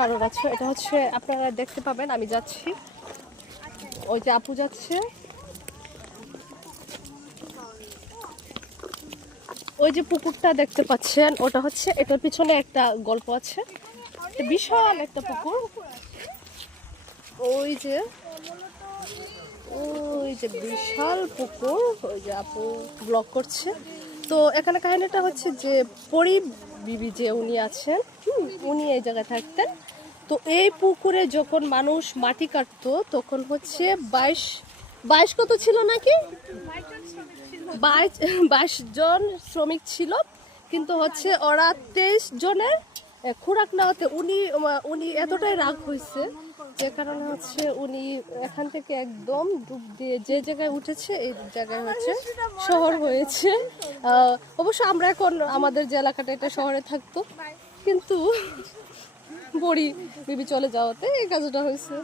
কারণ আছে, এটা হচ্ছে আপনারা দেখতে পাবেন, আমি যাচ্ছি। ওই যে আপু যাচ্ছে। ওই যে পুকুরটা দেখতে পাচ্ছেন, ওটা হচ্ছে, এটার পিছনে একটা গল্প আছে। বিশাল একটা পুকুর। ওই যে ওই যে বিশাল পুকুর, ওই যে আপু ব্লগ করছে। তো এখানে কাহিনীটা হচ্ছে যে পরি বিবি যে উনি আছেন উনি এই জায়গায় থাকতেন। তো এই পুকুরে যখন মানুষ মাটি কাটতো, তখন হচ্ছে বাইশ বাইশ কত ছিল নাকি? বাইশ বাইশ জন শ্রমিক ছিল, কিন্তু হচ্ছে ওরা তেইশ জনের খোরাক নেওয়াতে উনি উনি এতটাই রাগ হয়েছে যে কারণে হচ্ছে উনি এখান থেকে একদম ডুব দিয়ে যে জায়গায় উঠেছে, এই জায়গায় হচ্ছে শহর হয়েছে। অবশ্য আমরা এখন আমাদের যে এলাকাটা, এটা শহরে থাকতো। কিন্তু বড়ি, বিবি চলে যাওয়াতে এই কাজটা হয়েছে।